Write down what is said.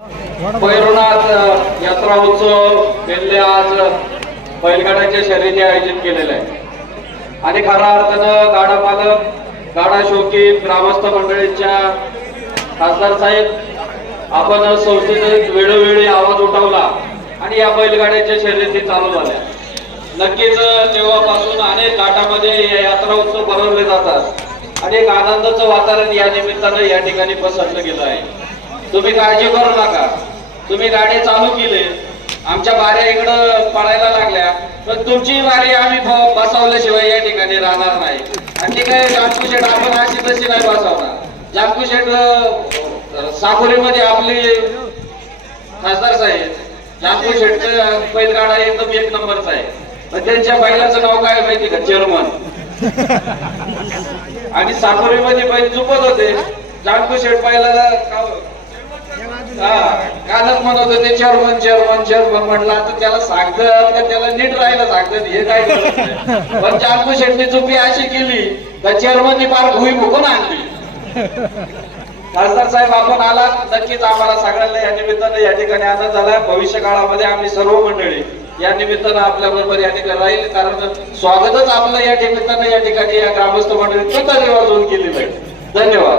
भैरवनाथ यात्रा उत्सव बेल्ले आज बैलगाड्याच्या शर्यती आयोजित केलेलं आहे आणि खऱ्या अर्थानं गाडा मालक गाडा शौकीन ग्रामस्थ मंडळींच्या खासदार साहेब आपण संस्थेत वेळोवेळी आवाज उठवला आणि या बैलगाड्याच्या शर्यती चालू झाल्या. नक्कीच तेव्हापासून अनेक घाटामध्ये यात्रा उत्सव भरवले जातात. आणि एक आनंदाचं वातावरण या निमित्तानं या ठिकाणी पसरलं गेलं आहे. तुम्ही काळजी करू नका. तुम्ही गाडी चालू केली. आमच्या बाऱ्या इकडं पळायला लागल्या. पण तुमची बारी आम्ही बसवल्याशिवाय या ठिकाणी राहणार नाही. आणि ती काय जामकू शेठ आपण अशी तशी नाही बसवणार. जामकू शेठ साकोरीमध्ये आपली खासदार साहेब जामकू शेठचं बैलगाडा एकदम एक नंबरचा आहे. पण त्यांच्या बैलाचं नाव काय माहिती का? चेअरमन आणि साकोरीमध्ये बैल चुकत होते. जामकू शेठ बैलाला काव- हा, कालच म्हणत होते चेअरमन चेअरमन चेअरमन म्हटलं आता त्याला सांगतात का त्याला नीट राहायला सांगतात हे काय पण जामकू शेट्टी चुकी अशी केली तर चेअरमननी फार भुई भुकून आणली. खासदार साहेब आपण आला नक्कीच आम्हाला सगळ्यांना या निमित्तानं या ठिकाणी आनंद झाला. भविष्य काळामध्ये आम्ही सर्व मंडळी या निमित्तानं आपल्या बरोबर या ठिकाणी राहील कारण स्वागतच आपलं या निमित्तानं या ठिकाणी या ग्रामस्थ मंडळी तुतारी केली केलेलं आहे. धन्यवाद.